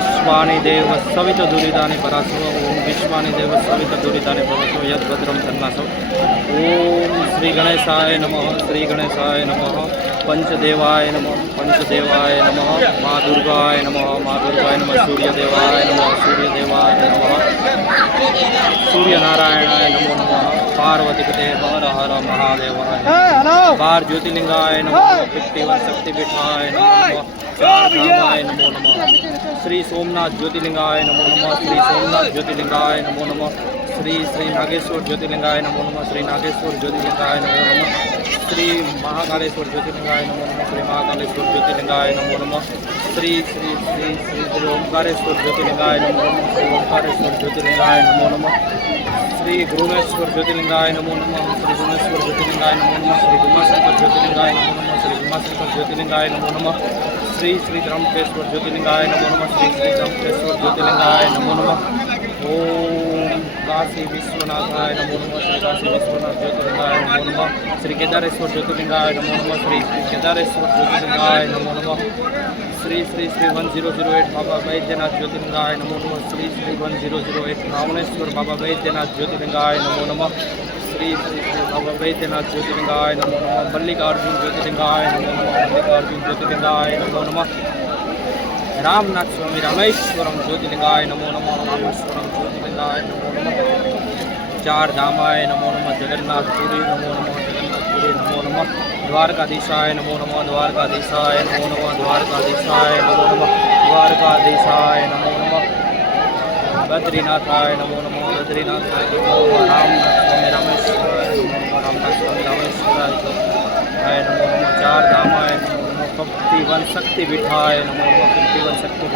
विश्वानि देव सवित दुरितानि परासो ओम विश्वानि देव सवित दुरितानि परासो यद्भद्रं तन्नासो ओम श्री गणेशाय नमः श्री गणेशाय नमः पंचदेवाय नमः पंचदेवाय नमः माँ दुर्गाय नमः माँ दुर्गाय नमः सूर्यदेवाय नमः सूर्यदेवाय नमः सूर्यनारायणाय नमो नमः पार्वतीपते हर हर महादेवाय बार ज्योतिर्लिंगाय नमः 51 शक्तिपीठाय नमः चारधामाय नमो नमः श्री सोमनाथ ज्योतिर्लिंगाय नमो नमः श्री सोमनाथ ज्योतिर्लिंगाय नमो नमः श्री श्री नागेश्वर ज्योतिर्लिंगाय नमो नमः श्री नागेश्वर ज्योतिर्लिंगाय नमो नमः श्री महाकालेश्वर ज्योतिर्लिंगाय नमो नमः श्री महाकालेश्वर ज्योतिर्लिंगाय नमो नमः श्री श्री श्री श्री श्री ओंकारेश्वर ज्योतिर्लिंगाय नमो नमः श्री ओंकारेश्वर ज्योतिर्लिंगाय नमो नमः श्री गुरुमेश्वर ज्योतिर्लिंगाय नमो नमः श्री गुरुमेश्वर ज्योतिर्लिंगाय नमो नमः श्री उमाशंकर ज्योतिर्लिंगाय नमो नमः श्री उमाशंकर ज्योतिर्लिंगाय नमो नमः श्री श्री त्र्यंबकेश्वर ज्योतिर्लिंगाय नमो नमः श्री श्री त्र्यंबकेश्वर ज्योतिर्लिंगाय नमो नमः ओम काशी विश्वनाथाय नमो नमः श्री काशी विश्वनाथ ज्योतिर्लिंगाय नमो नमः श्री केदारेश्वर ज्योतिर्लिंगाय नमो नमः श्री श्री केदारेश्वर ज्योतिर्लिंगाय नमो नमः श्री श्री श्री 1008 बाबा वैद्यनाथ ज्योतिर्लिंगाय नमो नमः श्री श्री 1008 रावणेश्वर बाबा वैद्यनाथ ज्योतिर्लिंगाय नमो नमः श्री श्री श्री बाबा वैद्यनाथ ज्योतिर्लिंगाय नमो नमः मल्लिकार्जुन ज्योतिर्लिंगाय नमो नमः मल्लिकार्जुन ज्योतिर्लिंगाय नमो नमः रामनाथ स्वामी रामेश्वरम ज्योतिर्लिंगाय नमो नमः रामेश्वरम ज्योतिर्लिंगाय नमो नमः चार धामाय नमो नमः जगन्नाथपुरी नमो नमः जगन्नाथपुरी नमो नमः द्वारकाधीशाय नमो नमः द्वारकाधीशाय नमो नमः द्वारकाधीशाय नमो नमः द्वारकाधीशाय नमो नमः बद्रीनाथाय नमो नमः बद्रीनाथाय नमो नमः रामनाथ स्वामी रामेश्वराय नमो नमः रामनाथ स्वामी रामेश्वराय नमो नमः चार धामाय नमो नमः 51 शक्तिपीठाय नमो नमः 51 शक्ति